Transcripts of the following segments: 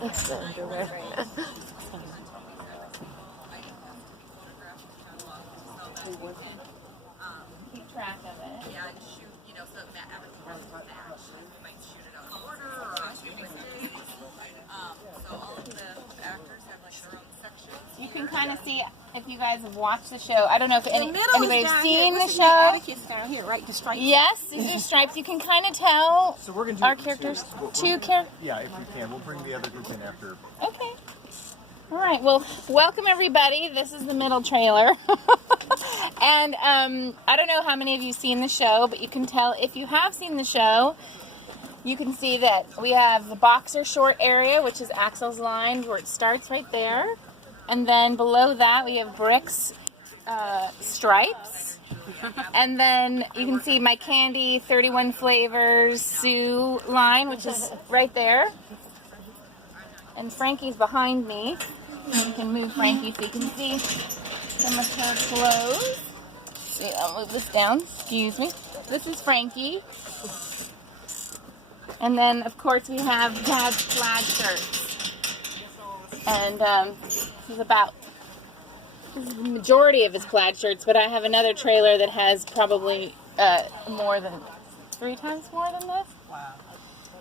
That's the underwear. Keep track of it. Yeah, and shoot, so Avatar match. We might shoot it out of order or on different days. So all of the actors have like their own sections. You can kind of see if you guys have watched the show. I don't know if anybody's seen the show. Atticus down here, right? The stripes. Yes, these are stripes. You can kind of tell So we're gonna do our characters. Two characters. Yeah, if we can, we'll bring the other group in after. Okay. All right. Well, welcome everybody. This is the middle trailer. And I don't know how many of you seen the show, but you can tell if you have seen the show, you can see that we have the boxer short area, which is Axel's line, where it starts right there. And then below that, we have Brick's stripes. And then you can see my Candy 31 Flavors Sue line, which is right there. And Frankie's behind me. You can move Frankie so you can see some of her clothes. See, I'll move this down. Excuse me. This is Frankie. And then, of course, we have Dad's plaid shirts. And this is the majority of his plaid shirts, but I have another trailer that has probably more than 3 times more than this. Wow.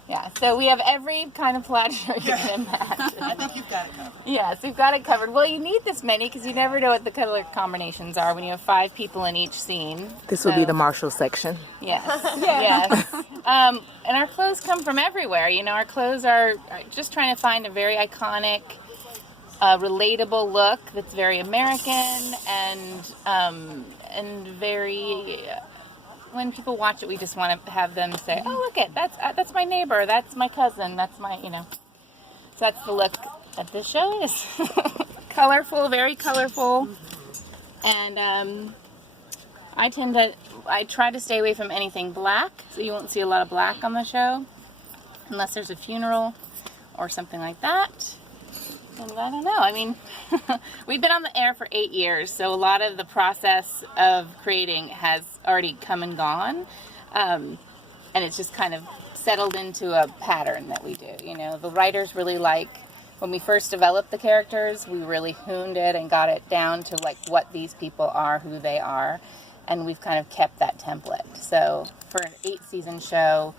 Yeah, so we have every kind of plaid shirt you can imagine. I think you've got it covered. Yes, we've got it covered. Well, you need this many because you never know what the color combinations are when you have 5 people in each scene. This will be the Marshall section. Yes, yes. And our clothes come from everywhere. Our clothes are just trying to find a very iconic, relatable look that's very American and very. When people watch it, we just want to have them say, "Oh, look it, that's my neighbor, that's my cousin, that's my So that's the look that this show is. Colorful, very colorful, and I try to stay away from anything black, so you won't see a lot of black on the show, unless there's a funeral or something like that. And I don't know. I mean, we've been on the air for 8 years, so a lot of the process of creating has already come and gone, and it's just kind of settled into a pattern that we do. The writers really when we first developed the characters, we really honed it and got it down to what these people are, who they are, and we've kind of kept that template. So for an 8-season show,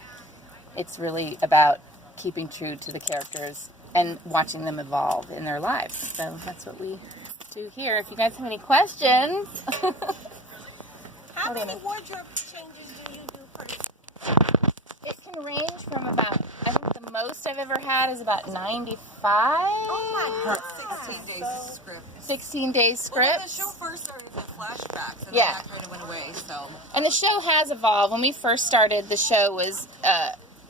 it's really about keeping true to the characters and watching them evolve in their lives. So that's what we do here. If you guys have any questions. How many wardrobe changes do you do per It can range from about, I think the most I've ever had is about 95. Oh my God, 16 days of script. 16 days script. Well, the show first started with flashbacks, and Yeah. that kind of went away, so. And the show has evolved. When we first started, the show was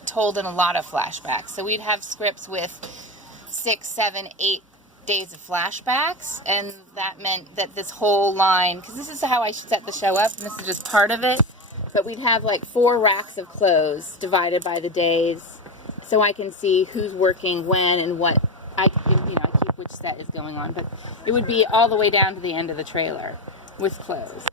told in a lot of flashbacks. So we'd have scripts with 6, 7, 8 days of flashbacks, and that meant that this whole line, because this is how I set the show up, and this is just part of it, but we'd have 4 racks of clothes divided by the days, so I can see who's working when and what. I keep which set is going on, but it would be all the way down to the end of the trailer with clothes.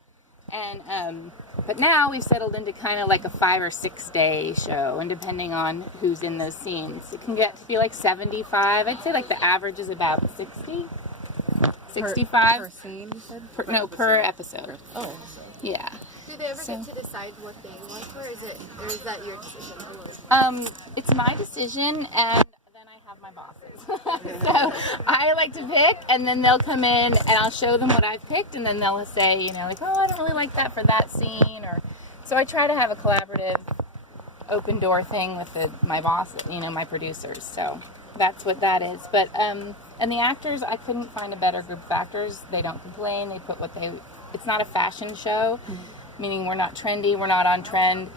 And but now we've settled into kind of a 5 or 6 day show, and depending on who's in those scenes, it can get to be 75. I'd say the average is about 60, 65 Per scene, you said? per episode. Oh. Yeah. Do they ever get to decide what they want, or is that your decision alone? It's my decision, and then I have my bosses. So I like to pick, and then they'll come in, and I'll show them what I've picked, and then they'll say, oh, I don't really like that for that scene, or so I try to have a collaborative, open door thing with my boss, my producers. So that's what that is. But and the actors, I couldn't find a better group of actors. They don't complain. They put it's not a fashion show, meaning we're not trendy, we're not on trend.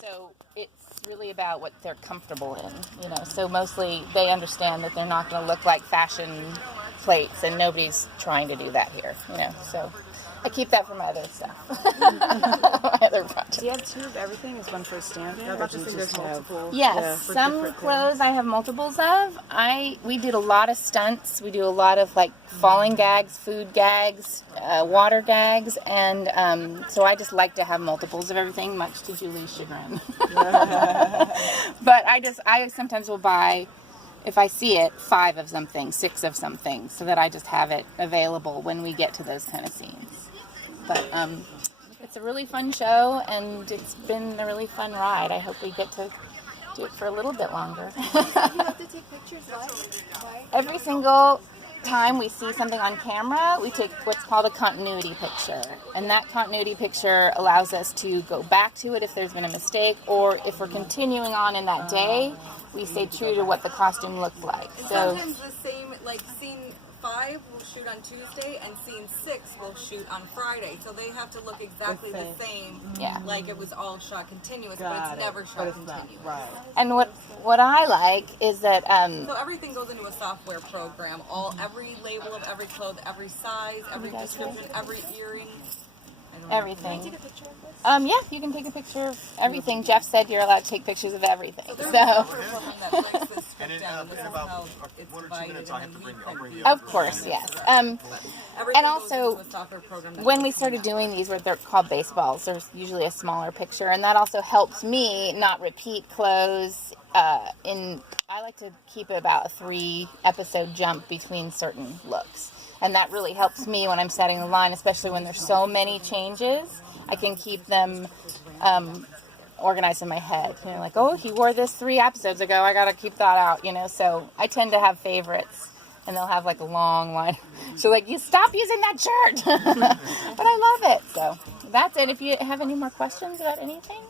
So it's really about what they're comfortable in, So mostly they understand that they're not going to look like fashion plates, and nobody's trying to do that here, So I keep that for my other stuff. My other projects. Do you have 2 of everything as one first stand? Yeah, or do you just have multiple. Yes, for some different clothes things? I have multiples of. We did a lot of stunts. We do a lot of falling gags, food gags, water gags, and so I just like to have multiples of everything, much to Julie's chagrin. But I sometimes will buy if I see it, 5 of something, 6 of something, so that I just have it available when we get to those kind of scenes. But it's a really fun show, and it's been a really fun ride. I hope we get to do it for a little bit longer. You have to take pictures live? Why? Every single time we see something on camera, we take what's called a continuity picture. And that continuity picture allows us to go back to it if there's been a mistake, or if we're continuing on in that day, we stay true to what the costume looked like. And So sometimes the same, like scene 5 will shoot on Tuesday and scene 6 will shoot on Friday. So they have to look exactly the same, Yeah. like it was all shot continuous, but Got it's it. never But shot it's not, continuous. right. and what I like is that So everything goes into a software program. Every label of every clothes, every size, every description, every earring. I don't know. everything. Take a picture of this? Yeah, you can take a picture of everything. Jeff said you're allowed to take pictures of everything. There's a So, software program that breaks this And script in, down. This in is about how it's 1 or 2 divided, minutes, I and have to then bring we the type of course, yes. everything and goes also, into a software program that when we breaks started them down. doing these, where they're called baseballs, there's usually a smaller picture, and that also helps me not repeat clothes. I like to keep about a 3-episode jump between certain looks, and that really helps me when I'm setting the line, especially when there's so many changes. I can keep them organized in my head. You know, like, oh, he wore this 3 episodes ago. I got to keep that out. You know, so I tend to have favorites. And they'll have like a long line. So like, you stop using that shirt. But I love it. So that's it. If you have any more questions about anything.